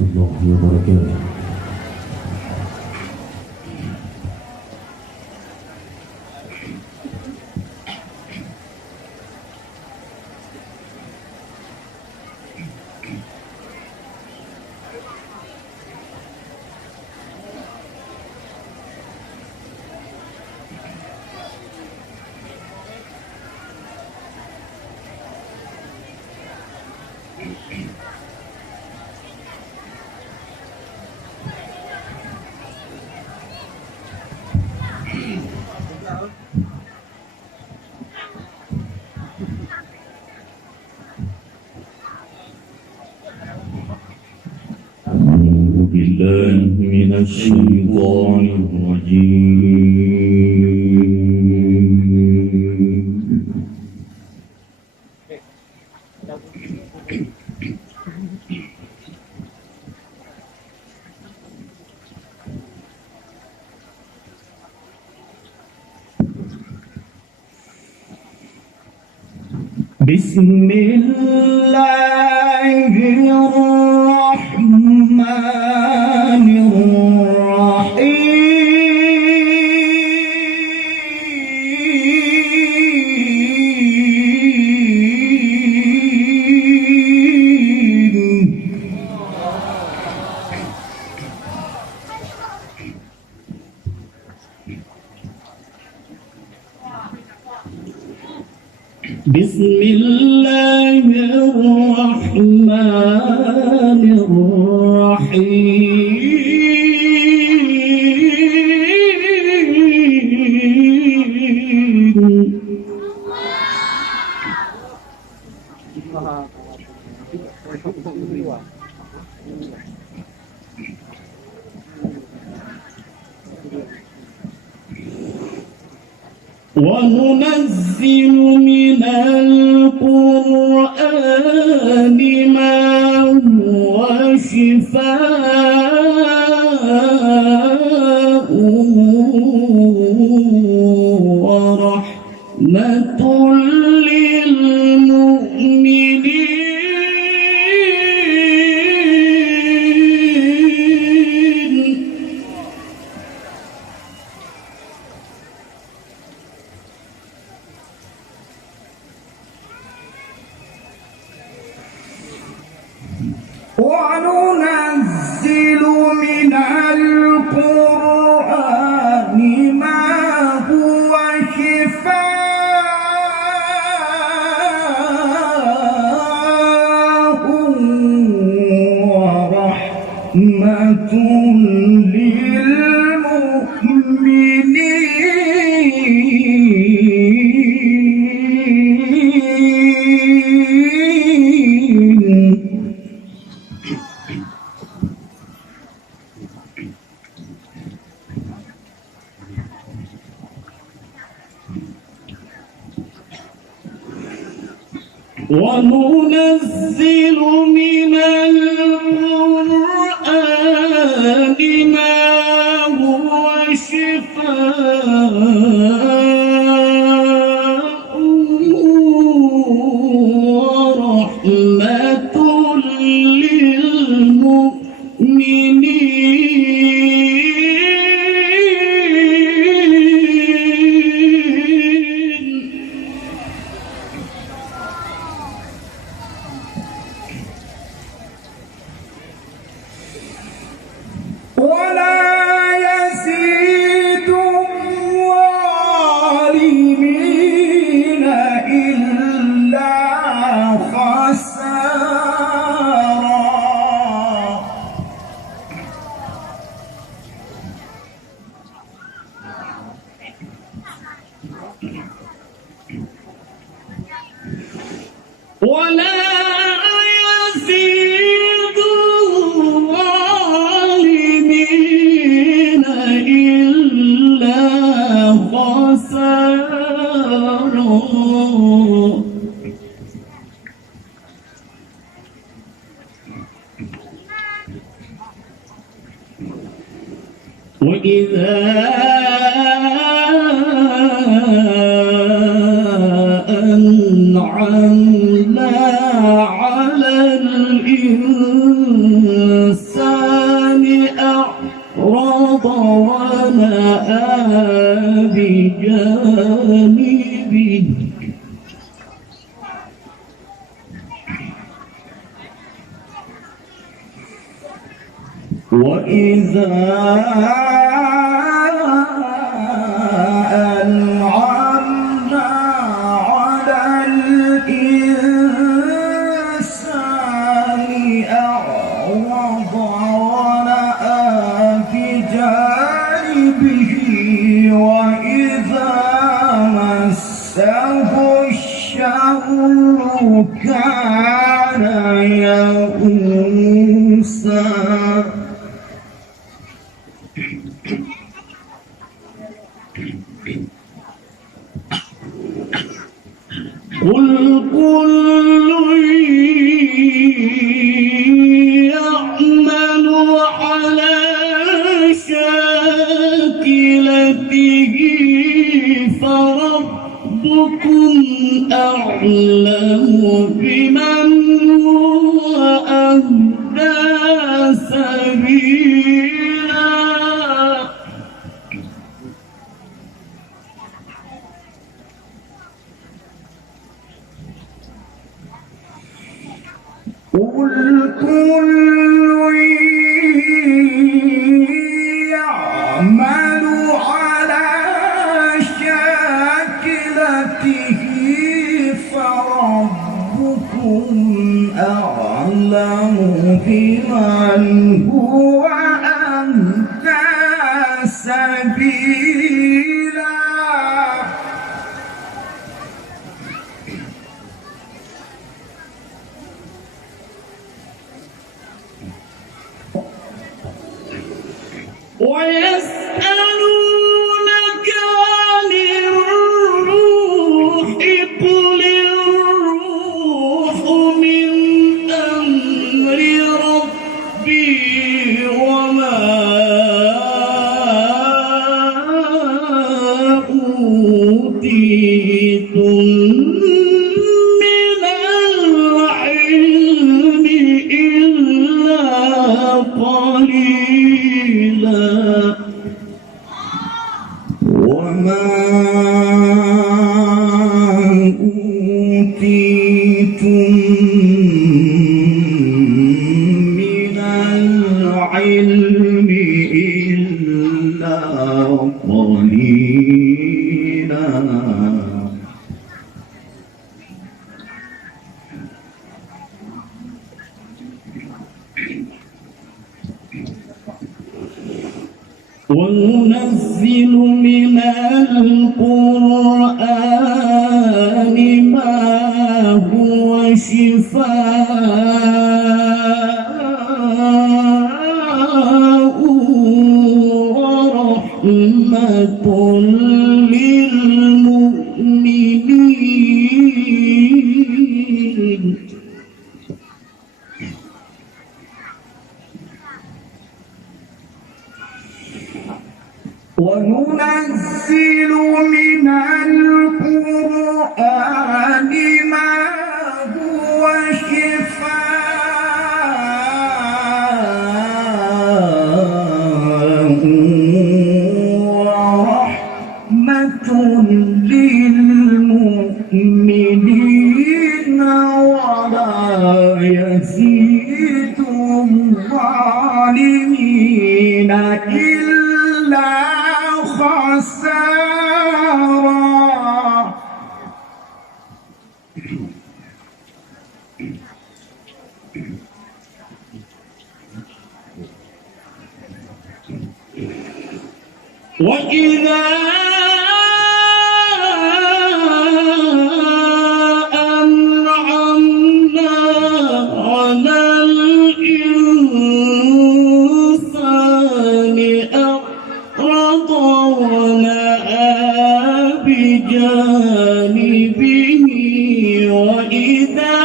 الله وبركاته. أعوذ بالله من الشيطان الرجيم. بسم الله الرحمن الرحيم. بسم الله الرحمن الرحيم. وننزل من القرآن ما هو شفاء ورحمة للمؤمنين. وننزل من القرآن ما هو شفاء ورحمة وننزل من القرآن ما هو شفاء ورحمة للمؤمنين. ولا يزيد الظالمين إلا خسارا. ولا يزيد الظالمين إلا خسارا. وإذا أنعمنا على الإنسان وإذا أنعمنا على الإنسان أعرض ونأى بجانبه وإذا مسه الشر كان يئوسا قل كل يعمل على شاكلته فربكم أعلم بمن هو أهدى سبيلا قل كل يعمل على شاكلته فربكم أعلم بمن هو أهدى سبيلا ويسألونك عن الروح قل الروح من أمر ربي وما أوتيتم من العلم إلا قليلا وما أوتيتم من العلم إلا قليلا وننزل من القرآن ما هو شفاء ورحمة للمؤمنين وننزل من القرآن ما هو شفاء ورحمة للمؤمنين ولا يزيد الظالمين إلا خسارا وإذا أنعمنا على الإنسان أعرض ونأى بجانبه وإذا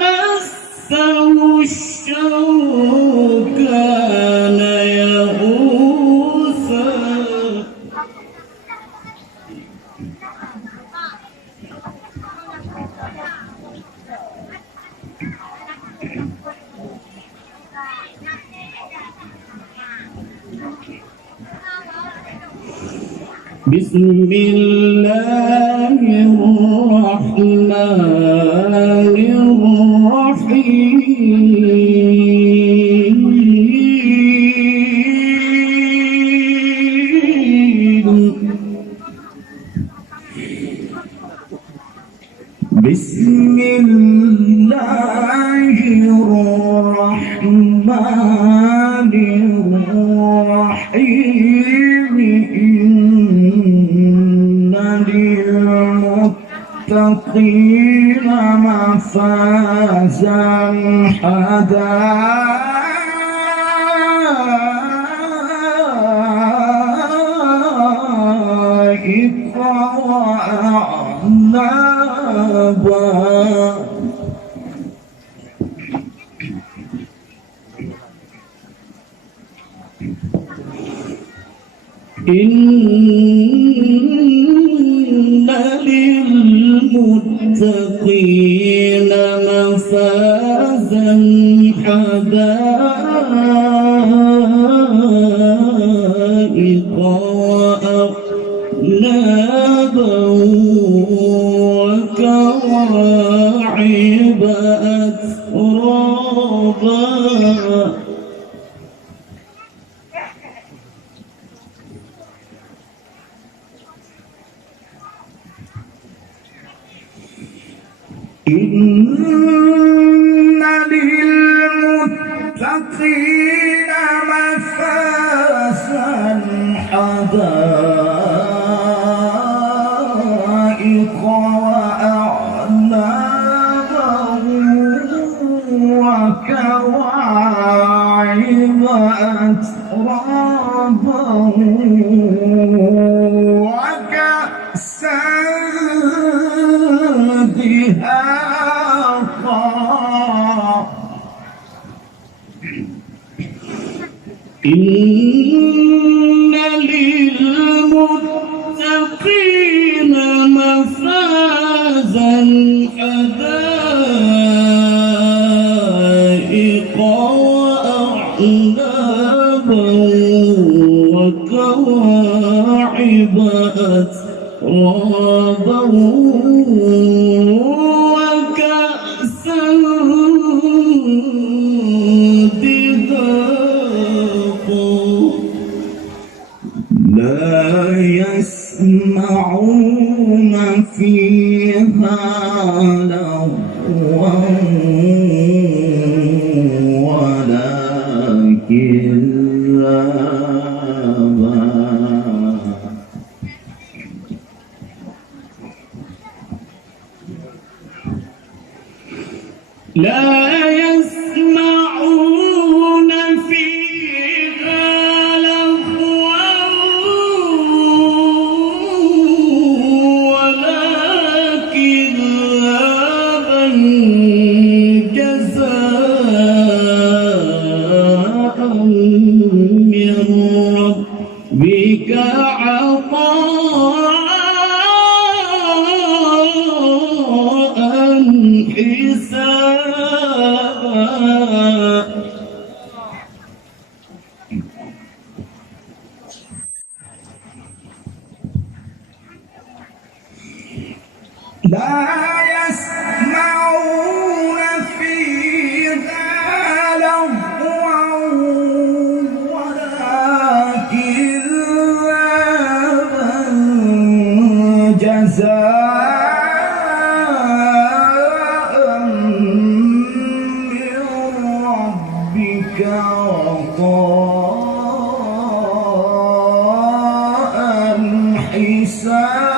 مسه الشر كان يئوسا بسم الله الرحمن الرحيم الرحمن الرحيم إن للمتقين مفازا حدائق وأعنابا إن للمتقين مفازا حدائق وأعنابا وكواعب أترابا إن للمتقين مفازا حدائق وأعنابا وكواعب أترابا وكأسا دهاقا إن للمتقين مفازا حدائق وأعنابا وكواعب أترابا وكأسا دهاقا لا يسمعون فيها لغوا ولا كذابا لا يسمعون فيها لغوا ولا كذابا جزاء من ربك عطاء حسابا لا يسمعون فيها لغوا ولا كذابا جزاء من ربك عطاء حسابا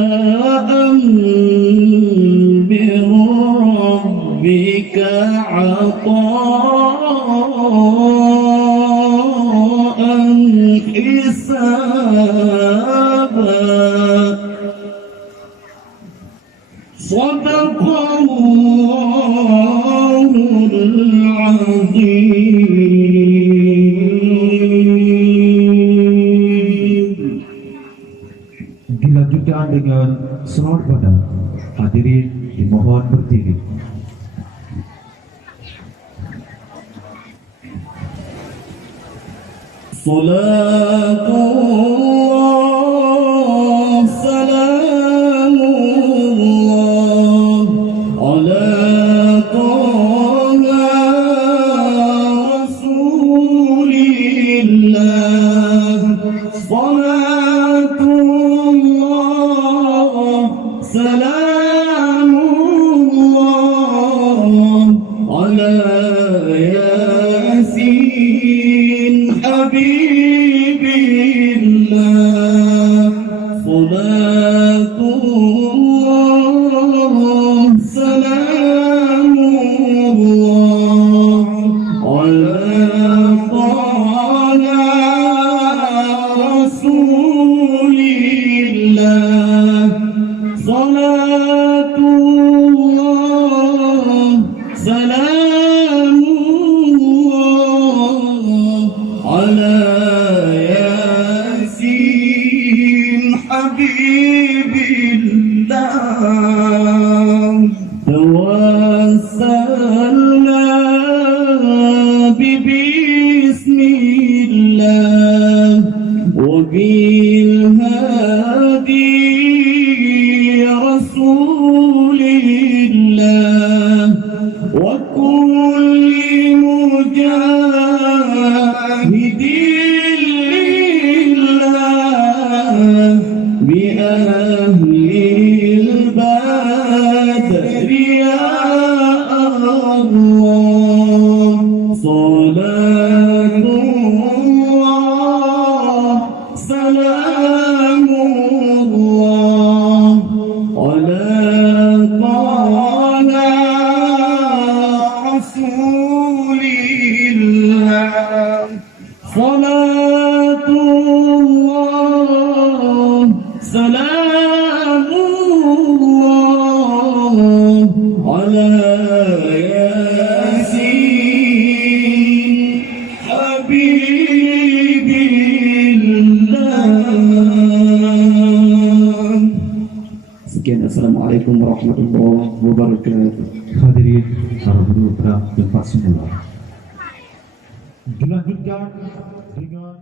جزاء من ربك عطاء حسابا صدق الله العظيم. Dilanjutkan dengan selawat pada hadirin dimohon berdiri. صلاة الله سلام الله على طه ياسين حبيب الله صلاة الله سلام الله على طه رسول الله صلاة الله سلام الله على ياسين حبيب الله توسلنا ببسم الله وبالهادي رسول الله وكل مجاهد لله بأهل البدر يا الله صلاة الله سلام الله على طه رسول الله صلاة الله سلام الله على ياسين حبيب الله. Sekian, Assalamualaikum warahmatullahi wabarakatuh. Hadirin para guru telah tempat semula. Dilanjutkan dengan